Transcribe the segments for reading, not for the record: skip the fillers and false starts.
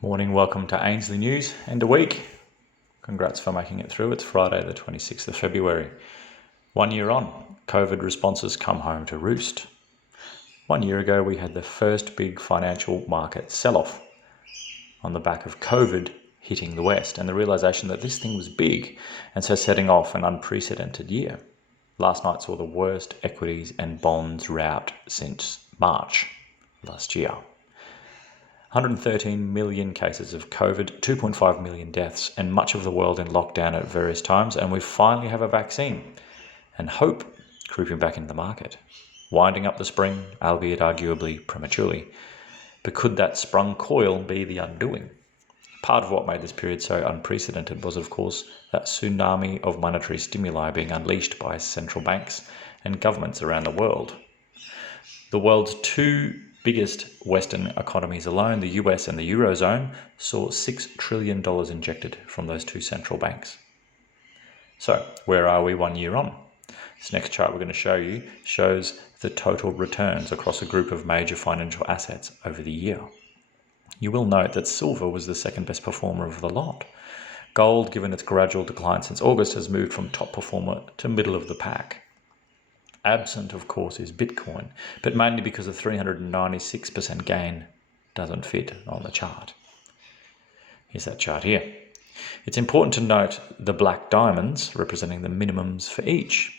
Morning, welcome to Ainsley News. End of week. Congrats for making it through. It's Friday the 26th of February. 1 year on, COVID responses come home to roost. 1 year ago, we had the first big financial market sell-off on the back of COVID hitting the West and the realization that this thing was big and so setting off an unprecedented year. Last night saw the worst equities and bonds rout since March last year. 113 million cases of COVID, 2.5 million deaths, and much of the world in lockdown at various times, and we finally have a vaccine and hope creeping back into the market. Winding up the spring, albeit arguably prematurely. But could that sprung coil be the undoing? Part of what made this period so unprecedented was, of course, that tsunami of monetary stimuli being unleashed by central banks and governments around the world. The world's two biggest Western economies alone, the US and the Eurozone, saw $6 trillion injected from those two central banks. So, where are we 1 year on? This next chart we're going to show you shows the total returns across a group of major financial assets over the year. You will note that silver was the second best performer of the lot. Gold, given its gradual decline since August, has moved from top performer to middle of the pack. Absent, of course, is Bitcoin, but mainly because a 396% gain doesn't fit on the chart. Here's that chart here. It's important to note the black diamonds representing the minimums for each.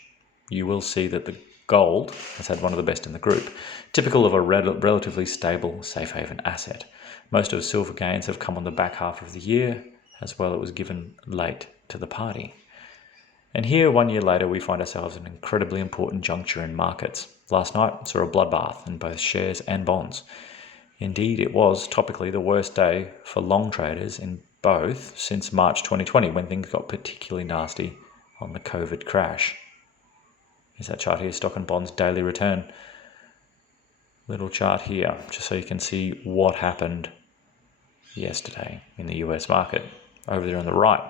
You will see that the gold has had one of the best in the group, typical of a relatively stable safe haven asset. Most of silver gains have come on the back half of the year, as well it was given late to the party. And here, 1 year later, we find ourselves at an incredibly important juncture in markets. Last night saw a bloodbath in both shares and bonds. Indeed, it was topically the worst day for long traders in both since March 2020, when things got particularly nasty on the COVID crash. Here's that chart here, stock and bonds daily return. Little chart here, just so you can see what happened yesterday in the US market. Over there on the right.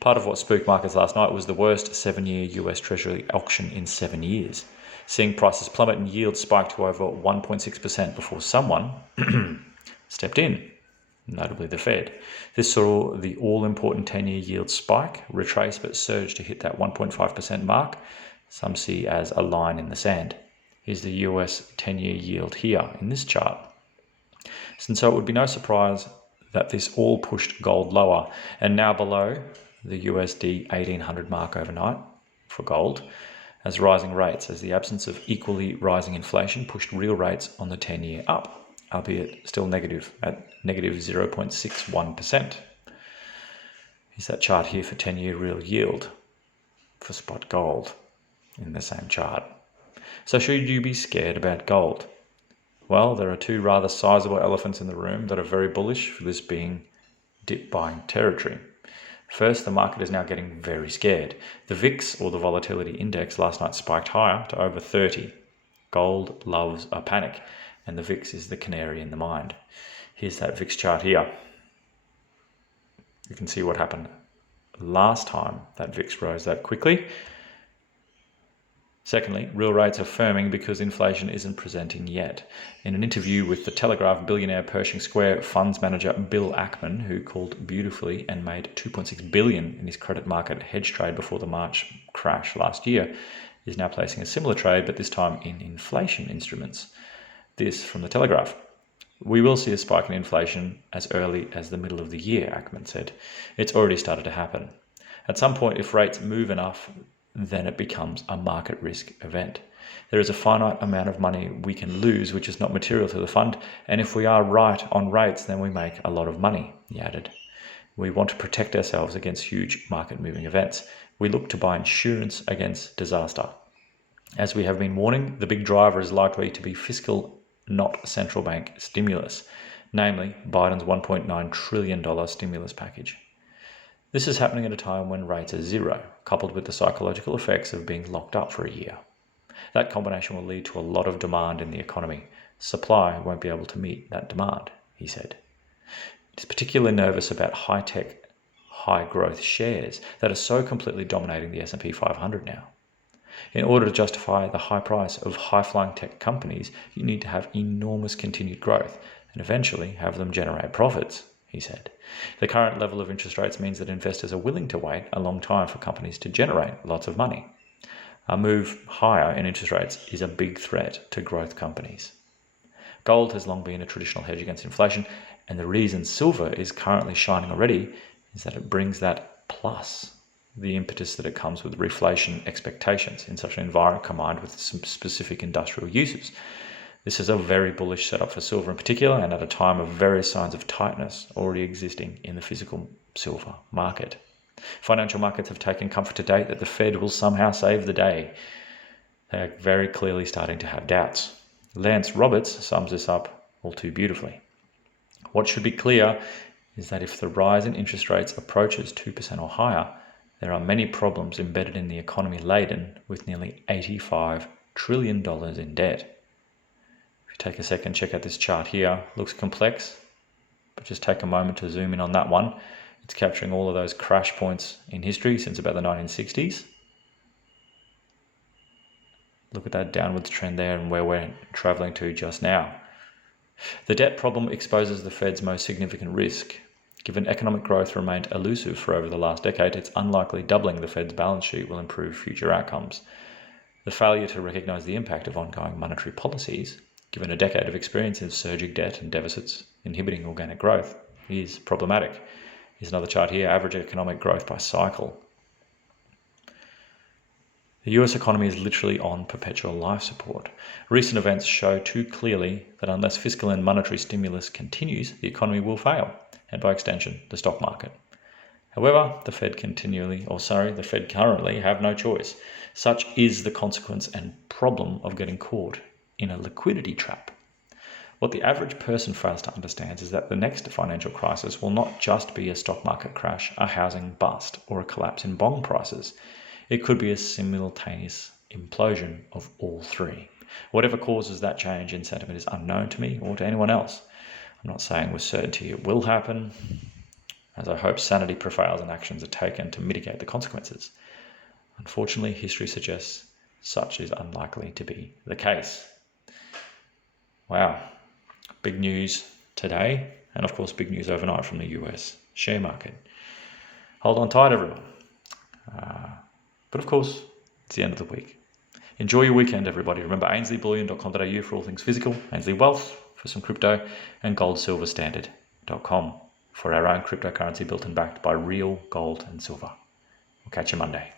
Part of what spooked markets last night was the worst 7-year US Treasury auction in 7 years, seeing prices plummet and yields spike to over 1.6% before someone stepped in, notably the Fed. This saw the all-important 10-year yield spike, retrace but surge to hit that 1.5% mark, some see as a line in the sand. Here's the US 10-year yield here in this chart. And so it would be no surprise that this all pushed gold lower and now below the USD 1800 mark overnight for gold, as rising rates, as the absence of equally rising inflation pushed real rates on the 10-year up, albeit still negative at negative 0.61%. Here's that chart here for 10-year real yield for spot gold in the same chart. So should you be scared about gold? Well, there are two rather sizable elephants in the room that are very bullish for this being dip buying territory. First, the market is now getting very scared. The VIX, or the volatility index, last night spiked higher to over 30. Gold loves a panic, and the VIX is the canary in the mine. Here's that VIX chart here. You can see what happened last time that VIX rose that quickly. Secondly, real rates are firming because inflation isn't presenting yet. In an interview with the Telegraph, billionaire Pershing Square funds manager Bill Ackman, who called beautifully and made $2.6 billion in his credit market hedge trade before the March crash last year, is now placing a similar trade, but this time in inflation instruments. This from the Telegraph. We will see a spike in inflation as early as the middle of the year, Ackman said. It's already started to happen. At some point, if rates move enough, then it becomes a market risk event. There is a finite amount of money we can lose, which is not material to the fund, and if we are right on rates, then we make a lot of money, he added. We want to protect ourselves against huge market moving events. We look to buy insurance against disaster. As we have been warning, the big driver is likely to be fiscal, not central bank stimulus, namely Biden's $1.9 trillion stimulus package. This is happening at a time when rates are zero, coupled with the psychological effects of being locked up for a year. That combination will lead to a lot of demand in the economy. Supply won't be able to meet that demand, he said. He's particularly nervous about high-tech, high-growth shares that are so completely dominating the S&P 500 now. In order to justify the high price of high-flying tech companies, you need to have enormous continued growth and eventually have them generate profits. he said. The current level of interest rates means that investors are willing to wait a long time for companies to generate lots of money. A move higher in interest rates is a big threat to growth companies. Gold has long been a traditional hedge against inflation, and the reason silver is currently shining already is that it brings that plus the impetus that it comes with reflation expectations in such an environment combined with some specific industrial uses. This is a very bullish setup for silver in particular, and at a time of various signs of tightness already existing in the physical silver market. Financial markets have taken comfort to date that the Fed will somehow save the day. They are very clearly starting to have doubts. Lance Roberts sums this up all too beautifully. What should be clear is that if the rise in interest rates approaches 2% or higher, there are many problems embedded in the economy laden with nearly $85 trillion in debt. If you take a second, check out this chart here. Looks complex, but just take a moment to zoom in on that one. It's capturing all of those crash points in history since about the 1960s. Look at that downwards trend there and where we're traveling to just now. The debt problem exposes the Fed's most significant risk. Given economic growth remained elusive for over the last decade, it's unlikely doubling the Fed's balance sheet will improve future outcomes. The failure to recognise the impact of ongoing monetary policies, given a decade of experience in surging debt and deficits inhibiting organic growth, is problematic. Here's another chart here, average economic growth by cycle. The US economy is literally on perpetual life support. Recent events show too clearly that unless fiscal and monetary stimulus continues, the economy will fail, and by extension, the stock market. However, the Fed currently have no choice. Such is the consequence and problem of getting caught in a liquidity trap. What the average person fails to understand is that the next financial crisis will not just be a stock market crash, a housing bust, or a collapse in bond prices. It could be a simultaneous implosion of all three. Whatever causes that change in sentiment is unknown to me or to anyone else. I'm not saying with certainty it will happen, as I hope sanity prevails and actions are taken to mitigate the consequences. Unfortunately, history suggests such is unlikely to be the case. Wow. Big news today, and of course big news overnight from the US share market. Hold on tight, everyone. But of course, it's the end of the week. Enjoy your weekend, everybody. Remember ainsleyBullion.com.au for all things physical, Ainsley Wealth for some crypto, and goldsilverstandard.com for our own cryptocurrency built and backed by real gold and silver. We'll catch you Monday.